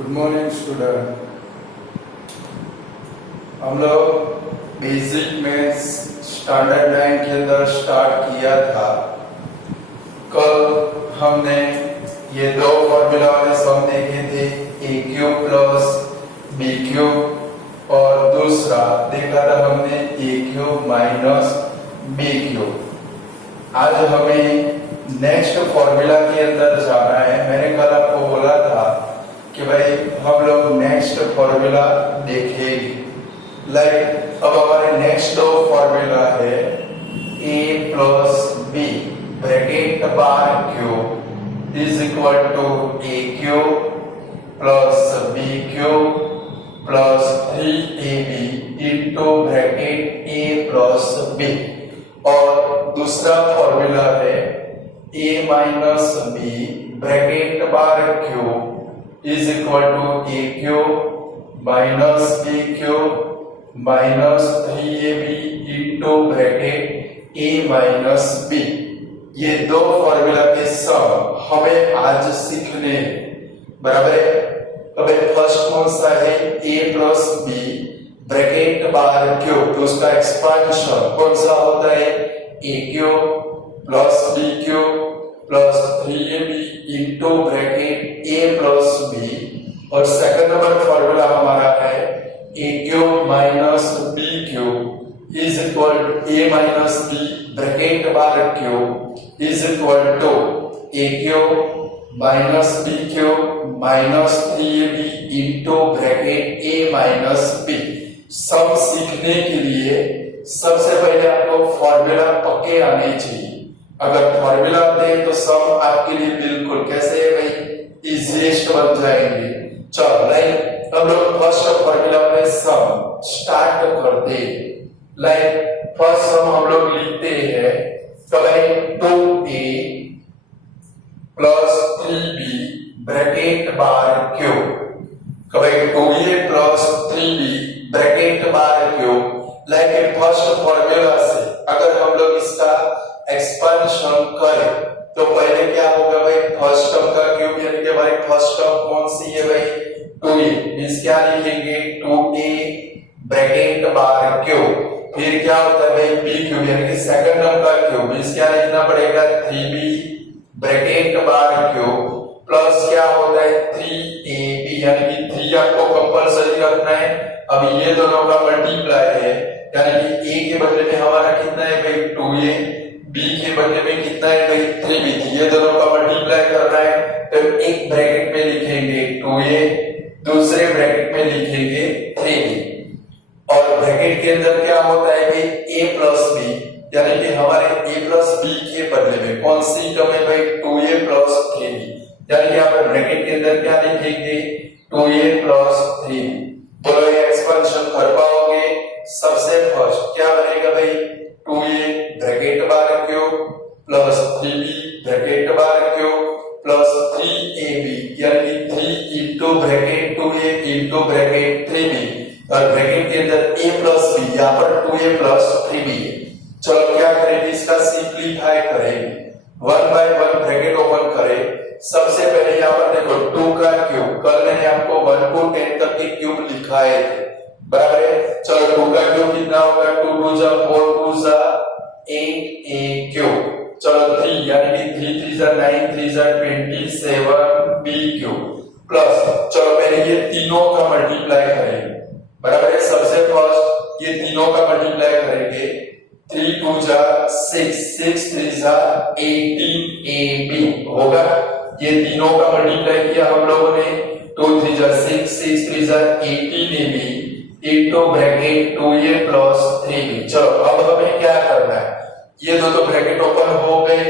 Good morning student. हम लोग basic maths standard 9 के अंदर स्टार्ट किया था। कल हमने ये दो फॉर्मूला वाले सम देखे थे, ए क्यूब प्लस बी क्यूब, और दूसरा देखा था हमने ए क्यूब माइनस बी क्यूब। आज हमें नेक्स्ट फॉर्मूला के अंदर जाना है। मैंने कल आपको बोला था कि भाई हम लोग नेक्स्ट फॉर्मूला देखेंगे। लाइक अब हमारे नेक्स्ट दो फॉर्मूला है a plus B bracket bar cube is equal to a cube plus B cube plus 3ab into bracket a plus b, और दूसरा फॉर्मूला है a minus B bracket bar cube is equal to a cube minus B cube minus 3ab into bracket a minus b। ये दो formula के सम हमें आज सीखने, बराबर है। अब फर्स्ट कौन सा है, a plus B bracket bar cube, तो उसका एक्सपांशन कौन सा होता है, a cube plus B cube plus 3ab into bracket a plus b। और सेकंड नंबर फॉर्मूला हमारा है a cube minus B cube is equal to a minus B bracket bar cube is equal to a cube minus B cube minus 3ab into bracket a minus b। सम सीखने के लिए सबसे पहले आपको formula पक्के आने चाहिए। अगर फॉर्मूला आते हैं तो सम आपके लिए बिल्कुल कैसे है भाई, इजीएस्ट बन जाएंगे। चलो लाइक हम लोग फर्स्ट फॉर्मूला में सम स्टार्ट करते हैं। लाइक फर्स्ट सम हम लोग लिखते हैं तो भाई 2a प्लस 3b ब्रैकेट बार क्यूब, भाई 2a प्लस 3b ब्रैकेट बार क्यूब। लाइक फर्स्ट फॉर्मूला से अगर हम लोग इसका एक्सपेंशन करें तो पहले क्या होगा भाई, फर्स्ट टर्म का क्यूब यानी कि हमारी फर्स्ट टर्म कौन सी है भाई, 2a, मींस क्या लिखेंगे 2a ब्रैकेट बार क्यूब। फिर क्या होता है भाई b क्यूब यानी कि सेकंड टर्म का क्यूब, मींस क्या लिखना पड़ेगा 3b ब्रैकेट बार क्यूब प्लस क्या होता है 3ab यानी कि 3 आपको कंपलसरी रखना है। अब ये दोनों का मल्टीप्लाई है यानी कि a के बदले में हमारा कितना है भाई 2a, b के बदले में कितना है भाई 3b। ये दोनों का मल्टीप्लाई करना है तो एक ब्रैकेट में लिखेंगे 2a, दूसरे ब्रैकेट में लिखेंगे 3b, और ब्रैकेट के अंदर क्या होता है भाई a प्लस b यानी कि हमारे a प्लस b के बदले में कौन सी टर्म है भाई 2a प्लस 3b, यानी कि आप ब्रैकेट के अंदर क्या लिखेंगे 2a प्लस 3b। बोलो ये एक्सपेंशन कर पाओगे? सबसे फर्स्ट क्या बनेगा भाई 2a ब्रैकेट बार क्यूब प्लस 3b ब्रैकेट बार क्यूब प्लस 3ab यानी 3 into bracket 2a into bracket 3b, और ब्रैकेट के अंदर a प्लस b, यहाँ पर 2a प्लस 3b है। चलो क्या करेंगे, इसका सिंप्लीफाई करेंगे, 1 बाय 1 ब्रैकेट ओपन करें। सबसे पहले यहाँ पर देखो 2 का क्यूब, कल मैंने आपको 1 to 10 तक के क्यूब लिखा है, बराबर है। चलो 2 का क्यूब कितना होगा, 2 2 जा 4 2 जा 8a क्यूब। चलो 3 यानी कि 3 3 जा 9 3 जा 27b क्यूब प्लस, चलो पहले ये तीनों का मल्टीप्लाई करेंगे, बराबर है। सबसे फर्स्ट ये तीनों का मल्टीप्लाई करेंगे, 3 2 जा 6 6 3 जा 18ab होगा। ये तीनों का मल्टीप्लाई किया हम लोगों ने, 2 3 जा 6 6 3 जा 18ab into bracket 2a plus 3b। चलो अब हमें क्या करना है, ये दो ब्रैकेट ओपन हो गए,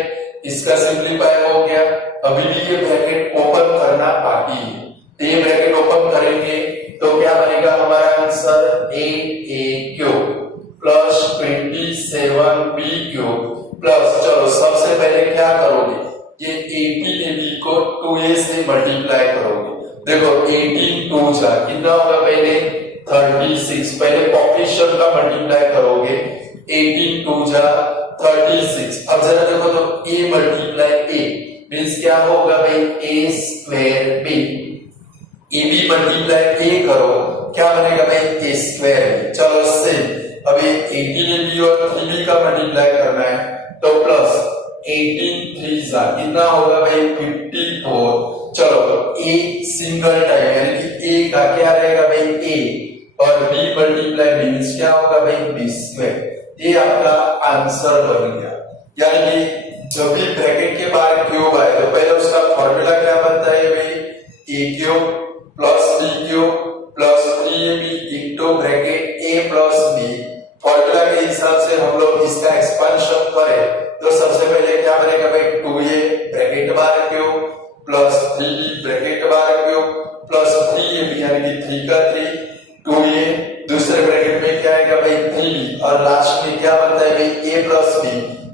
इसका सिंप्लीफाई हो गया। अभी भी ये ब्रैकेट ओपन करना बाकी है, तो ये ब्रैकेट ओपन करेंगे तो क्या बनेगा हमारा answer 8a cube plus 27b cube plus, चलो सबसे पहले क्या करोगे, ये 18ab को 2a से मल्टीप्लाई करोगे। देखो 18 2 जा कितना होगा पहले 36, पहले कोएफिशिएंट का मल्टीप्लाई करोगे, 18 2 जा 36। अब जरा देखो तो a मल्टीप्लाई a मींस क्या होगा भाई a square b, a b multiply a करो, क्या बनेगा भाई ए स्क्वायर। चलो सेम अभी 18ab और 3b का मल्टीप्लाई करना है तो प्लस 18 3 जा कितना होगा भाई 54। चलो ए सिंगल टाइम यानी कि ए का क्या रहेगा भाई ए और b मल्टीप्लाई मींस क्या होगा भाई b स्क्वायर। ये आपका आंसर बन गया। यानी कि जब भी ब्रैकेट के बाहर क्यूब आए तो पहले उसका फॉर्मूला क्या बनता है भाई a cube plus b cube plus 3ab into bracket a plus b। Formula के हिसाब से हम लोग इसका एक्सपेंशन करें तो सबसे पहले क्या बनेगा भाई 2a ब्रैकेट बार क्यूब प्लस 3b ब्रैकेट बार क्यूब प्लस 3ab यानी कि 3 का 3 2a दूसरे ब्रैकेट में क्या आएगा भाई 3b और लास्ट में क्या बनता है भाई a प्लस b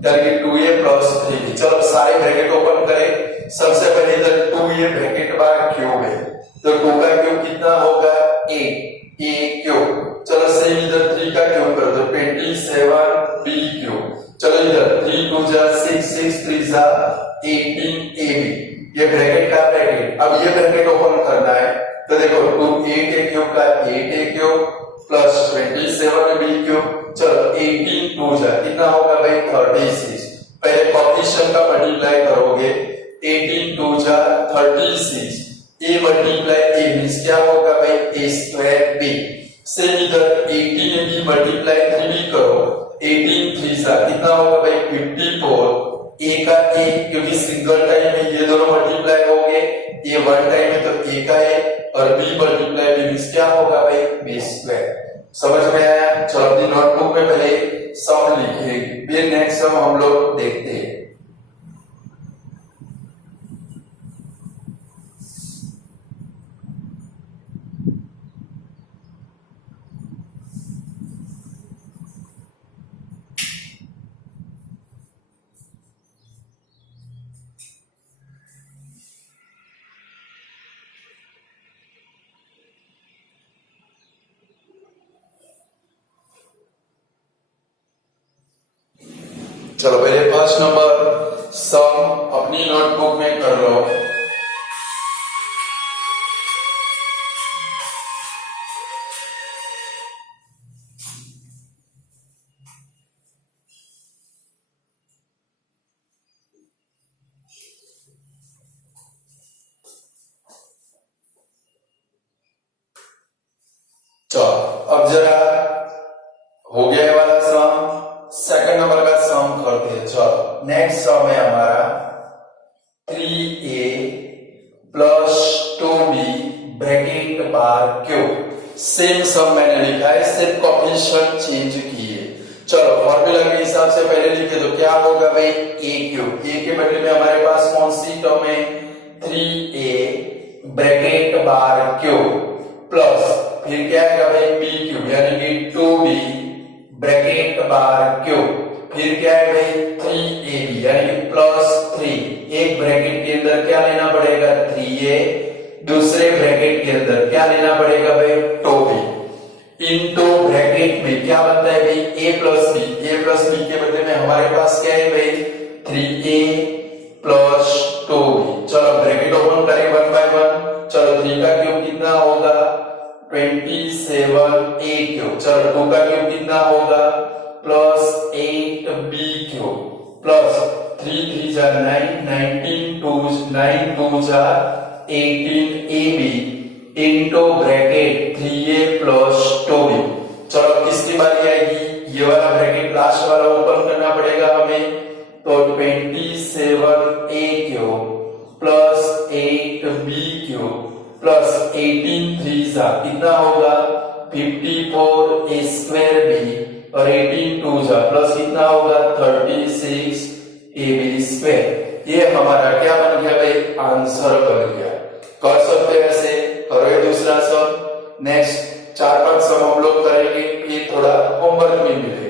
यानी कि 2a प्लस 3b। चलो सारे ब्रैकेट ओपन करें। सबसे पहले इधर 2a ब्रैकेट बार क्यूब है तो 2 का क्यूब कितना होगा 8 a क्यूब। चलो सेम इधर 3 का क्यूब करो तो 27b क्यूब। चलो इधर 3 2 जा 6 6 3 जा 18ab ये ब्रैकेट का ब्रैकेट। अब ये ब्रैकेट ओपन करना है तो देखो 2 8a क्यूब का 8a cube plus 27b cube. चलो 18 2 जा कितना होगा भाई 36। पहले कोएफिशिएंट का मल्टीप्लाई करोगे 18 2 जा 36 a मल्टीप्लाई a मींस क्या होगा भाई a स्क्वायर b। सेम इधर 18ab मल्टीप्लाई 3b करो 18 3 जा कितना होगा भाई 54 a का a क्योंकि सिंगल टाइम में ये दोनों मल्टीप्लाई होंगे ये वन टाइम है तो a का a और b मल्टीप्लाई b मींस क्या होगा भाई b स्क्वायर। समझ में आया। चलो अपनी नोटबुक में पहले सम लिखिए फिर नेक्स्ट सम हम लोग देखते हैं। चलो पहले फर्स्ट नंबर सम अपनी नोटबुक में कर लो। चलो अब जरा हो गया वाला सम सेकंड नंबर का सम करते हैं। चलो नेक्स्ट सम है हमारा 3a प्लस 2b ब्रैकेट बार क्यूब। सेम सम मैंने लिखा है सिर्फ कोएफिशिएंट चेंज किए। चलो फॉर्मूला के हिसाब से पहले लिखे तो क्या होगा भाई a क्यूब। a के बदले में हमारे पास कौन सी टर्म है 3a ब्रैकेट बार क्यूब प्लस फिर क्या आएगा भाई b क्यूब यानी कि 2b ब्रैकेट बार क्यूब फिर क्या है भाई 3ab यानी कि प्लस 3 एक ब्रैकेट के अंदर क्या लेना पड़ेगा 3a दूसरे ब्रैकेट के अंदर क्या लेना पड़ेगा भाई 2b इनटू ब्रैकेट में क्या बनता है भाई a प्लस b के बदले में हमारे पास क्या है भाई 3a प्लस 2b। चलो ब्रैकेट ओपन करें 1 बाय 1। चलो 3 का क्यूब कितना होगा 27a क्यूब। चलो 2 का क्यूब कितना होगा प्लस 8b क्यूब प्लस 3 3 जा 9 19 2 जा 18ab into bracket 3a plus 2b। चलो किसकी बारी आएगी ये वाला ब्रैकेट लास्ट वाला ओपन करना पड़ेगा हमें तो 27a cube plus 8b cube plus 18 3 जा कितना होगा 54 a स्क्वायर b और 18 2 जा प्लस कितना होगा 36 ab स्क्वायर। ये हमारा क्या बन गया भाई आंसर बन गया। कर सकते हैं ऐसे करो ये दूसरा सम। नेक्स्ट 4-5 सम हम लोग करेंगे ये थोड़ा होमवर्क में मिलेगा।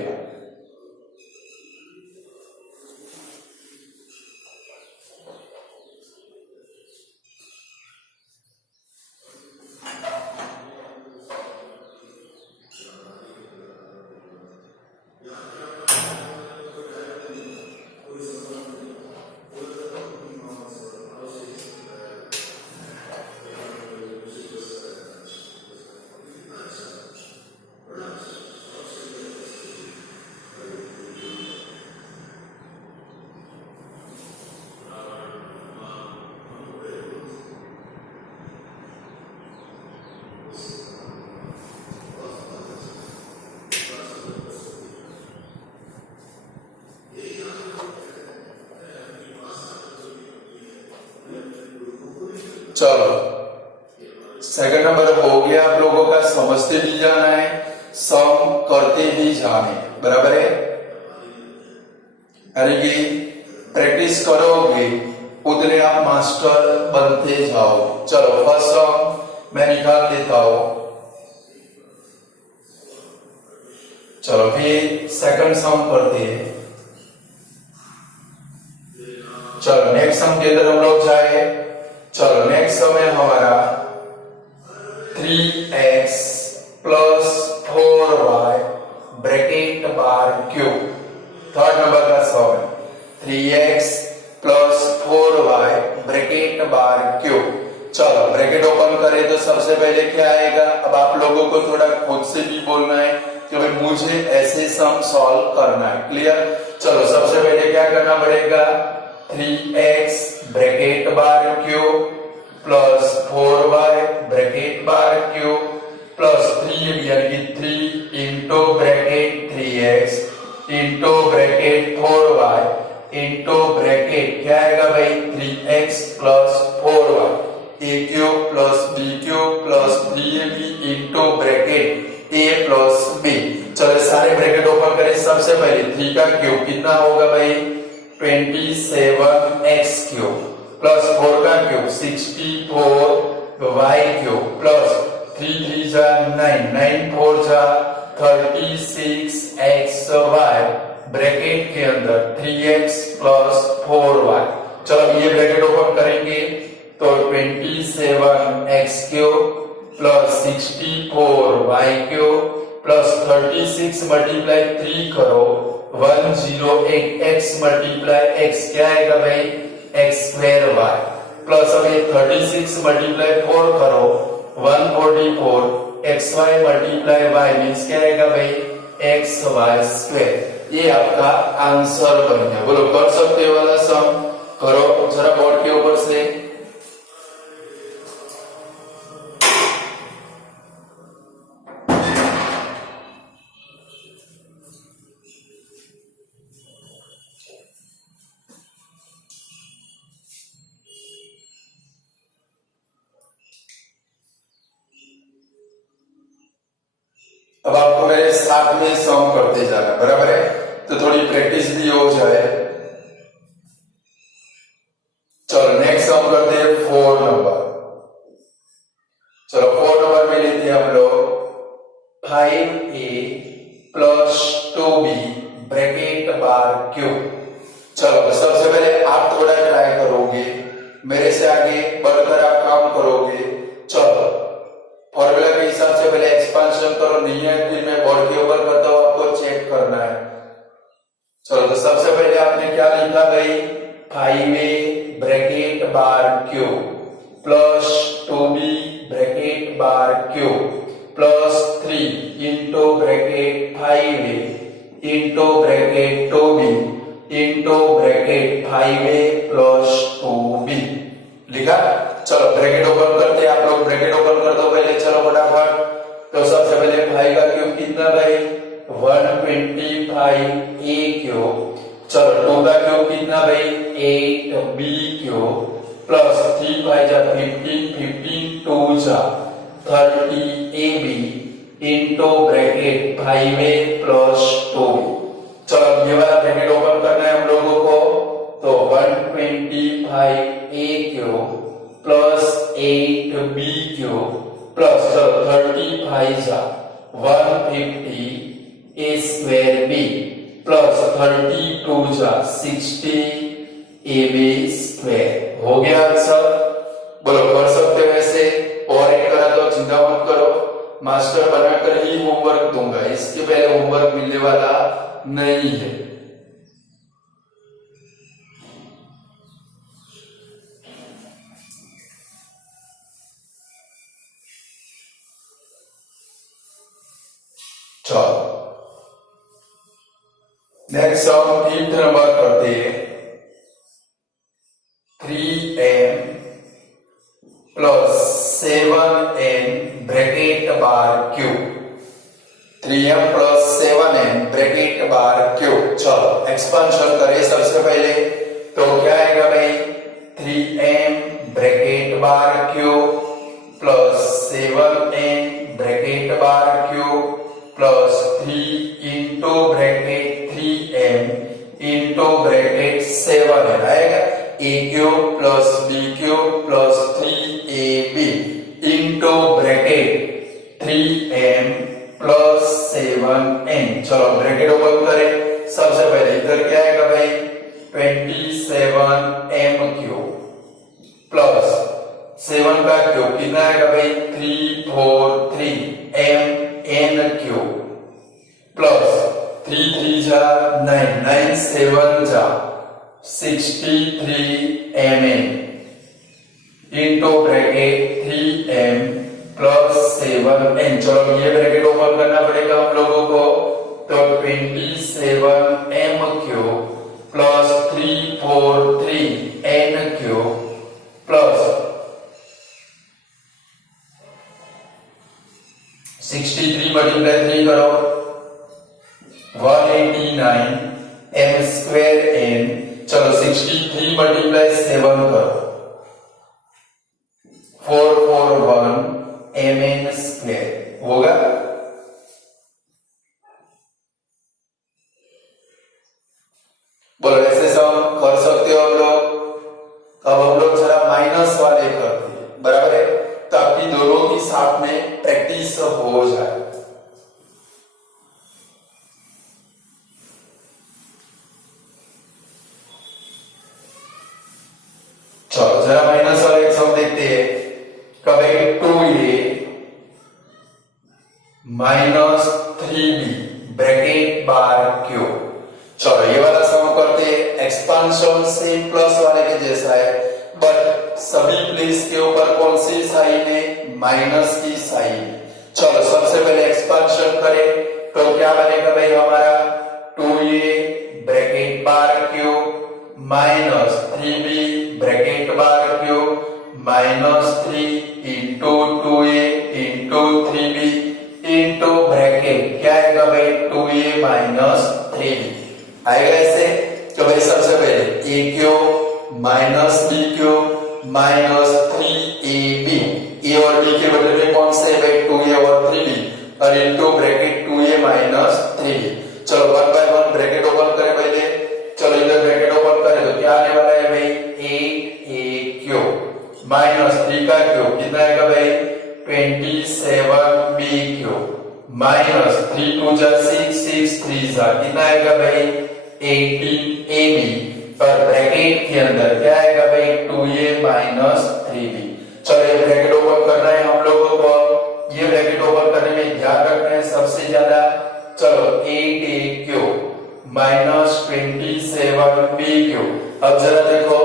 चलो सेकंड नंबर हो गया आप लोगों का, समझते भी जाना है, सम करते भी जाने, बराबर है। यानी कि प्रैक्टिस करोगे उतने आप मास्टर बनते जाओ। चलो फर्स्ट सम मैं निकाल देता हूं। चलो फिर सेकंड सम करते हैं। चलो नेक्स्ट सम के अंदर हम लोग जाए। चलो नेक्स्ट सम है हमारा 3x प्लस 4y ब्रैकेट बार क्यूब। थर्ड नंबर का सम है 3x प्लस 4y ब्रैकेट बार क्यूब। चलो ब्रैकेट ओपन करें तो सबसे पहले क्या आएगा, अब आप लोगों को थोड़ा खुद से भी बोलना है कि भाई मुझे ऐसे सम सॉल्व करना है, क्लियर। चलो सबसे पहले क्या करना पड़ेगा, 3x ब्रैकेट बार क्यूब प्लस 4y ब्रैकेट बार क्यूब प्लस 3 यानी कि 3 into bracket 3x into bracket 4y into bracket क्या आएगा भाई 3x plus 4y, a cube plus b cube plus 3ab into bracket a plus b। चलो सारे bracket open करें। सबसे पहले 3 का क्यूब कितना होगा भाई 27x क्यूब प्लस 4 का क्यूब 64y क्यूब प्लस 3 3 जा 9 9 4 जा 36xy ब्रैकेट के अंदर 3x प्लस 4y। चलो ये ब्रैकेट ओपन करेंगे तो 27x cube plus 64y cube plus 36 multiply 3 करो 108x मल्टीप्लाई x क्या आएगा भाई x स्क्वायर y प्लस अब ये 36 मल्टीप्लाई 4 करो 144 xy मल्टीप्लाई y मींस क्या आएगा भाई xy स्क्वायर। ये आपका आंसर बन गया। बोलो कर सकते हो वाला सम करो जरा बोर्ड के ऊपर से। अब आपको मेरे साथ में सम करते जाना, बराबर है, तो थोड़ी प्रैक्टिस भी हो जाए। चलो नेक्स्ट सम करते हैं 4 नंबर। चलो 4 नंबर में लेते हैं हम लोग 5a प्लस 2b ब्रैकेट बार क्यूब। चलो सबसे पहले आप थोड़ा ट्राई करोगे, मेरे से आगे बढ़कर आप काम करोगे। चलो फॉर्मूला के हिसाब से पहले एक्सपांशन करो, नहीं है फिर मैं बोर्ड के ऊपर करता हूं, आपको चेक करना है। चलो तो सबसे पहले आपने क्या लिखा भाई 5a ब्रैकेट बार क्यूब प्लस 2b ब्रैकेट बार cube plus 3 into bracket 5a into bracket 2b into bracket 5a plus 2b लिखा। चलो ब्रैकेट ओपन करते हैं, आप लोग ब्रैकेट ओपन कर दो पहले। चलो फटाफट, तो सबसे पहले 5 का क्यूब कितना भाई 125a क्यूब। चलो 2 का क्यूब कितना भाई 8b क्यूब प्लस 3 5 जा 15 15 2 जा 30ab into bracket 5a plus 2b। चलो ये वाला ब्रैकेट ओपन करना है हम लोगों को, तो 125a cube plus 8b cube plus 35 जा 150 a स्क्वायर b प्लस 32 जा 60 ab स्क्वायर। हो गया आंसर। बोलो कर सकते हो ऐसे, और एक करा तो चिंता मत करो, मास्टर बनाकर ही होमवर्क दूंगा, इसके पहले होमवर्क मिलने वाला नहीं है। चलो नेक्स्ट हम 5th नंबर करते हैं 3m प्लस 7n ब्रैकेट बार cube. 3m plus 7n bracket बार क्यूब। चलो एक्सपांशन करें सबसे पहले, तो क्या आएगा भाई 3m bracket bar a cube plus B cube plus 3ab into bracket 3m plus 7n। चलो ब्रैकेट ओपन करें। सबसे पहले इधर क्या आएगा भाई 27m क्यूब प्लस 7 का क्यूब कितना आएगा भाई 343m n क्यूब प्लस 3 3 जा 9 9 7 जा 63mn into bracket 3m plus 7n। चलो ये ब्रैकेट ओपन करना पड़ेगा हम लोगों को। तो 27m cube plus 343n cube plus 63 multiply 3 करो 189 m स्क्वायर n। चलो 63 मल्टीप्लाई 7 करो 441 mn स्क्वायर होगा। बोलो ऐसे सब कर सकते हो आप लोग। अब हम लोग जरा माइनस वाले करते हैं, बराबर है, ताकि दोनों की साथ में प्रैक्टिस हो जाए। चलो जरा माइनस वाले एक सब देखते हैं। कभी 2a माइनस 3b ब्रैकेट बार क्यूब। चलो ये वाला सम करते हैं। एक्सपांशन से प्लस वाले के जैसा है, बट सभी प्लेस के ऊपर कौन सी साइन है माइनस की साइन। चलो सबसे पहले एक्सपांशन करें तो क्या बनेगा भाई हमारा 2a ब्रैकेट बार क्यूब माइनस 3b ब्रैकेट बार cube minus 3 into 2a into 3b into bracket क्या आएगा भाई 2a माइनस 3b आएगा ऐसे। तो भाई सबसे पहले a cube minus b cube minus 3ab a और b के बदले में कौन से है भाई 2a और 3b और into bracket 2a minus 3b। चलो 1 बाय 1 ब्रैकेट ओपन करें पहले। चलो इधर ब्रैकेट ओपन करें तो क्या आने वाला है भाई 8a क्यूब माइनस 3 का क्यूब कितना आएगा भाई 27b क्यूब माइनस 3 2 जा 6 6 3 जा कितना आएगा भाई 18ab पर ब्रैकेट के अंदर क्या आएगा भाई 2a माइनस 3b। चलो ये ब्रैकेट ओपन करना है हम लोगों को। ये ब्रैकेट ओपन करने में ध्यान रखना है सबसे ज्यादा। चलो 8a cube minus 27b cube. अब जरा देखो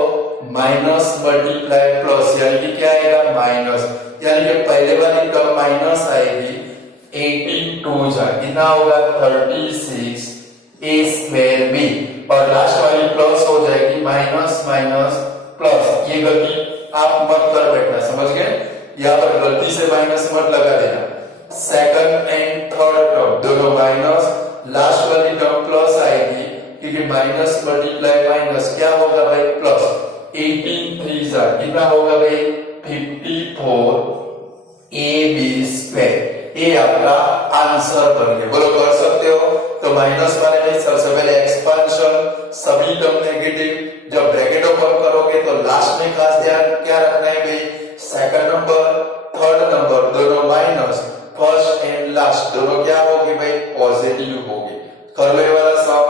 माइनस मल्टीप्लाई प्लस यानी कि क्या आएगा माइनस, यानी कि पहले वाली टर्म माइनस आएगी 18 2 जा कितना होगा 36 a स्क्वायर b और लास्ट वाली प्लस हो जाएगी माइनस माइनस प्लस। ये गलती आप मत कर बैठना, समझ गए। यहाँ पर गलती से माइनस मत लगा देना। सेकंड एंड थर्ड टर्म दोनों माइनस, लास्ट वाली टर्म प्लस आएगी क्योंकि माइनस मल्टीप्लाई माइनस क्या होगा भाई प्लस। 18 3 जा कितना होगा भाई 54 ab स्क्वायर। ये आपका आंसर बन गया। बोलो कर सकते हो। तो माइनस वाले में सबसे पहले एक्सपांशन सभी टर्म नेगेटिव। जब ब्रैकेट ओपन करोगे तो लास्ट में खास ध्यान क्या रखना है भाई सेकंड नंबर थर्ड नंबर दोनों माइनस, फर्स्ट एंड लास्ट दोनों क्या होगी भाई पॉजिटिव होगी। कर लो ये वाला सम।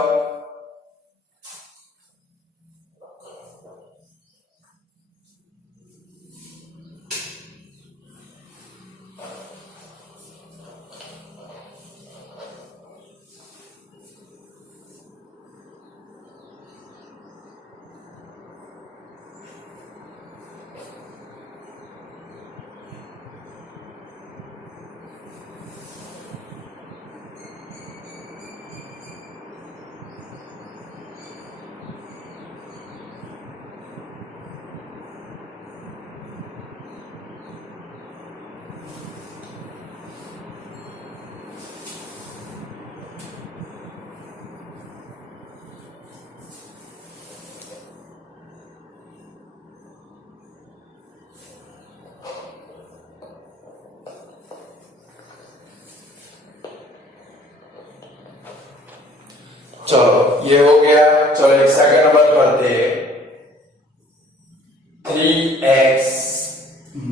चलो ये हो गया। चलो एक सेकंड नंबर करते हैं।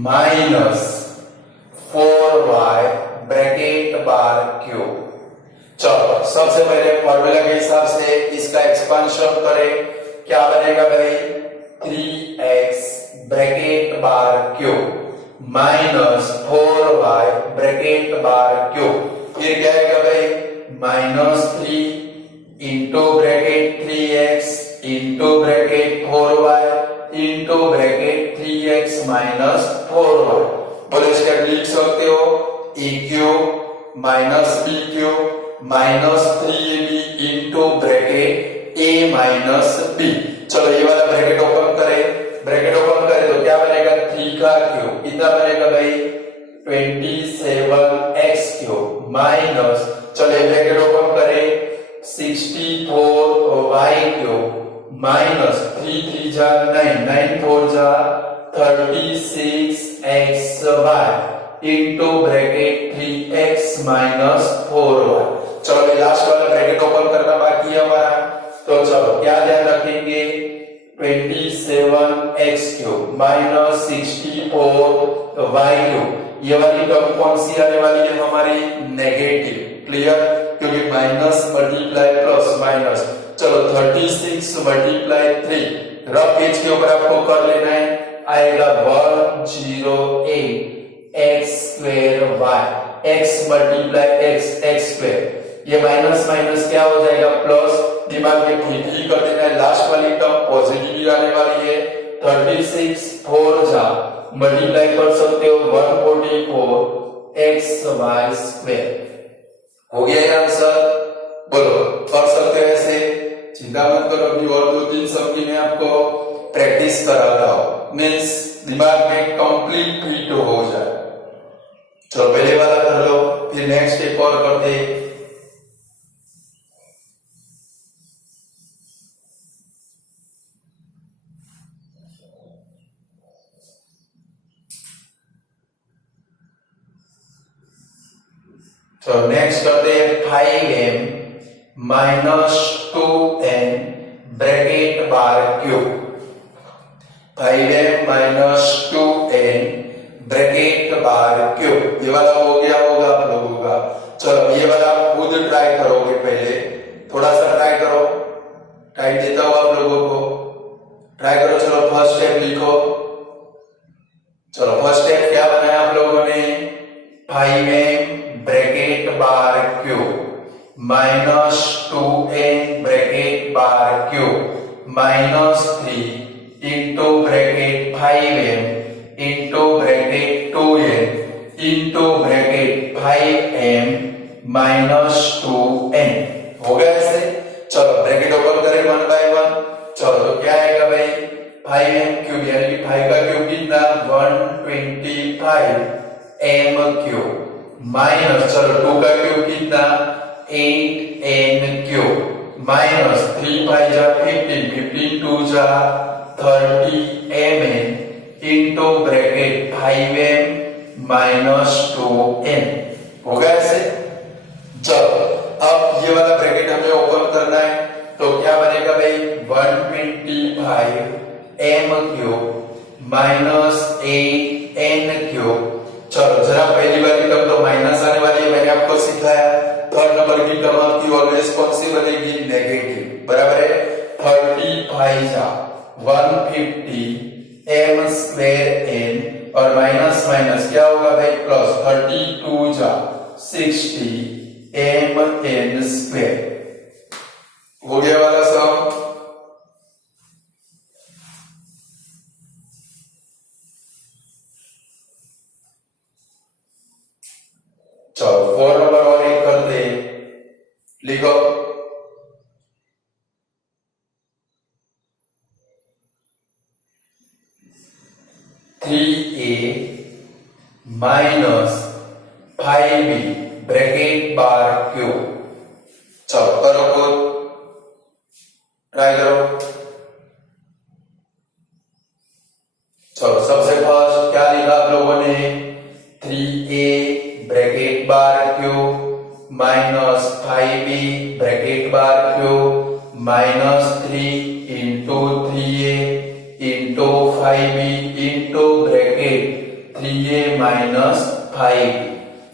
माइनस 4y ब्रैकेट बार क्यूब। चलो सबसे पहले फॉर्मूला के हिसाब से इसका एक्सपांशन करें, क्या बनेगा भाई 3x ब्रैकेट बार क्यूब माइनस 4y ब्रैकेट बार क्यूब। फिर क्या आएगा भाई -3 into bracket 3x into bracket 4y into bracket 3x minus 4y। बोले इसका लिख सकते हो a cube minus b cube minus 3ab into bracket a minus b। चलो ये वाला ब्रैकेट ओपन करें, ब्रैकेट ओपन करें तो क्या बनेगा 3 का क्यूब कितना बनेगा भाई 27x क्यूब माइनस, चलो ये ब्रैकेट ओपन करें 64y क्यूब माइनस 3 3 जा 9 9 4 जा 36xy into bracket 3x minus 4y। चलो ये लास्ट वाला ब्रैकेट ओपन करना बाकी है हमारा, तो चलो क्या ध्यान रखेंगे 27x cube minus 64y cube. ये वाली टर्म कौन सी आने वाली है हमारी नेगेटिव, क्लियर, क्योंकि माइनस मल्टीप्लाई प्लस माइनस। चलो 36 मल्टीप्लाई 3 रफ पेज के ऊपर आपको कर लेना है, आएगा 108 x square y, x multiply x square, ये माइनस माइनस क्या हो जाएगा प्लस, दिमाग में ठीक कर देना है। लास्ट वाली टर्म पॉजिटिव आने वाली है 36 4 जा मल्टीप्लाई कर सकते हो 144 xy स्क्वायर। हो गया ये आंसर, बोलो कर सकते हो ऐसे, चिंता मत करो, अभी और 2-3 सब की मैं आपको प्रैक्टिस कराता हूं, मीन्स दिमाग में कंप्लीट फिट हो जाए। चलो पहले वाला कर लो, फिर नेक्स्ट एक और करते। तो नेक्स्ट करते हैं 5m माइनस 2n ब्रैकेट बार cube. 5m minus 2n bracket बार क्यूब, ये वाला हो गया होगा आप लोगों का। चलो ये वाला खुद ट्राई करोगे, पहले थोड़ा सा ट्राई करो, टाइम देता हूं आप लोगों को, ट्राई करो। चलो फर्स्ट स्टेप लिखो, चलो फर्स्ट स्टेप क्या बनाया आप लोगों ने 5m ब्रैकेट बार क्यूब माइनस 2n ब्रैकेट बार cube minus 3 into bracket 5m into bracket 2n into bracket 5m minus 2n। हो गया ऐसे, चलो ब्रैकेट ओपन करें 1 बाय 1। चलो तो क्या आएगा भाई 5m क्यूब, यानी कि 5 का क्यूब कितना 125 m क्यूब माइनस, चलो 2 का क्यूब कितना 8n क्यूब माइनस 3 5 जा 15 15 2 जा 30mn into bracket 5m minus 2n। हो गया ऐसे, चलो अब ये वाला ब्रैकेट हमें ओपन करना है, तो क्या बनेगा भाई 125 m cube minus 8n cube. चलो जरा पहली वाली टर्म तो माइनस आने वाली है, मैंने आपको सिखाया। थर्ड नंबर की टर्म आपकी ऑलवेज कौन सी बनेगी नेगेटिव, बराबर है 35 जा 150 m स्क्वायर n और माइनस माइनस क्या होगा भाई प्लस 32 जा 60 m n स्क्वायर। हो गया वाला सब, चलो 4 नंबर और एक करते, लिखो माइनस 5b ब्रैकेट बार क्यूब। चलो करो खुद, ट्राई करो। चलो सबसे फर्स्ट क्या लिखा आप लोगों ने 3a ब्रैकेट बार क्यूब माइनस 5b ब्रैकेट बार cube minus 3 into 3a into 5b into bracket minus 5।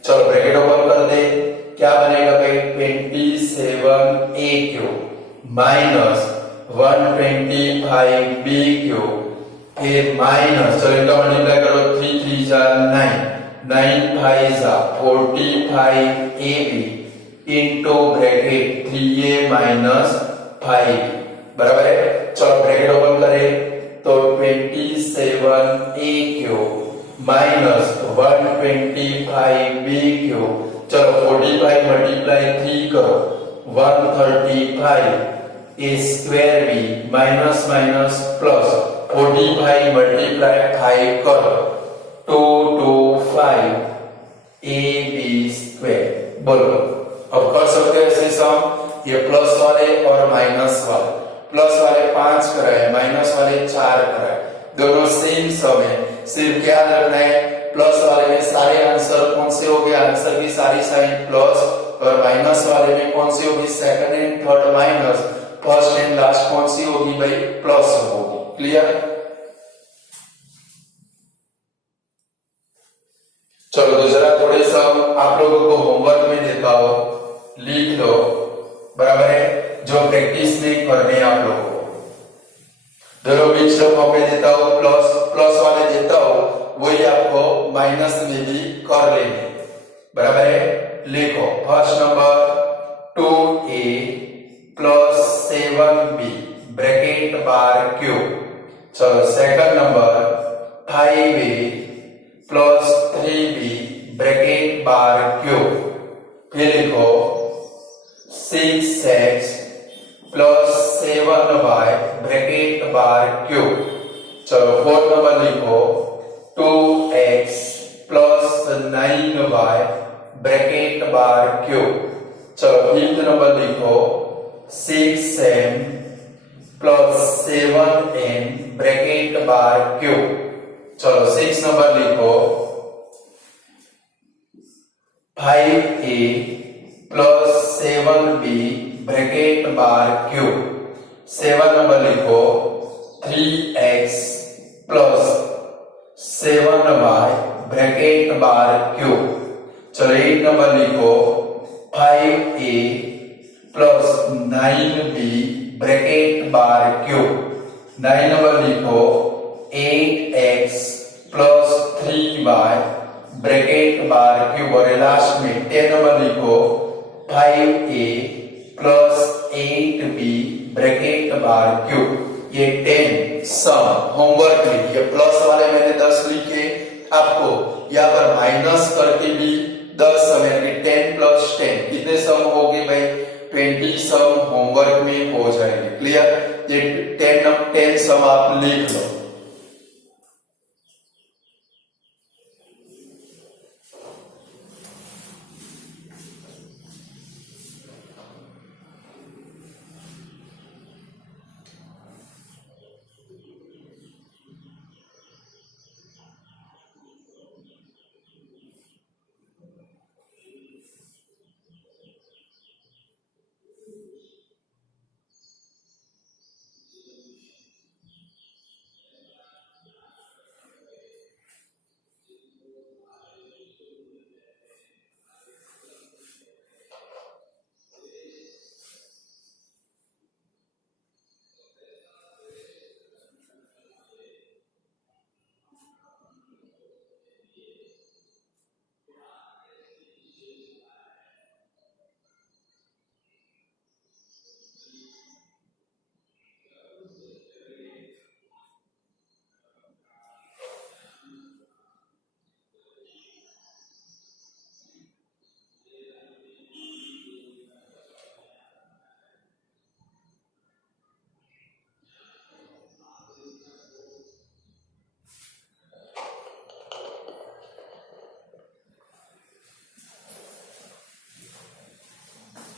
चलो ब्रैकेट ओपन कर दे, क्या बनेगा भाई 27a cube minus 125b cube, फिर माइनस, चलो इनका मल्टीप्लाई करो, 3 3 जा 9, 9 5 जा 45ab into bracket 3a minus 5 बराबर है। चलो ब्रैकेट ओपन करें तो 27a cube minus 125b cube, चलो 45 मल्टीप्लाई 3 करो 135 a square b minus minus plus 45 multiply 5 करो 225 ab स्क्वायर। बोलो अब कर सकते हैं ऐसे सम, ये प्लस वाले और माइनस वाले, प्लस वाले 5 कराए, माइनस वाले 4 कराए, दोनों सेम सम है। सिर्फ क्या रखना है, प्लस वाले में सारे आंसर कौन से हो गए, आंसर की सारी साइन प्लस, और माइनस वाले में कौन सी होगी, second and third minus, first and last कौन सी होगी भाई, प्लस होगी। क्लियर। चलो तो जरा थोड़े सम आप लोगों को होमवर्क में देता हो, लिख लो, बराबर है, जो प्रैक्टिस नहीं करने आप लोगों को। दोनों बीच में देता हो, प्लस प्लस वाले देता हो, वही आपको माइनस में भी कर लेंगे, बराबर है। लिखो first number 2a plus 7b bracket बार क्यूब। चलो second number 5a plus 3b bracket बार क्यूब, फिर लिखो 6x प्लस 7y ब्रैकेट बार क्यूब। चलो फोर्थ नंबर लिखो 2x प्लस 9y ब्रैकेट बार क्यूब। चलो फिफ्थ नंबर लिखो 6m प्लस 7n ब्रैकेट बार cube. चलो 6 number लिखो 5a plus 7b bracket बार cube. 7 number लिखो 3x plus 7y bracket बार cube. चलो 8 number लिखो 5a plus 9b bracket बार cube. 9 number लिखो 8x plus 3y bracket बार cube, और last में 10 number लिखो 5a plus 8b bracket बार cube. ये 10 सम homework लिखिए, plus वाले मैंने 10 लिखे, आपको यहाँ पर माइनस करके भी 10 सम यानी 10 प्लस 10 कितने सम हो गए भाई, 20 सम होमवर्क में हो जाएंगे। क्लियर। ये 10 सम आप लिख लो।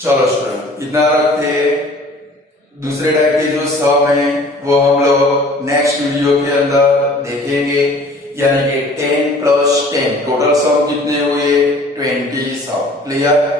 चलो स्टूडेंट इतना रखते, दूसरे टाइप के जो सम है वो हम लोग नेक्स्ट वीडियो के अंदर देखेंगे। यानी कि 10 प्लस 10 टोटल सम कितने हुए, 20 सम। क्लियर।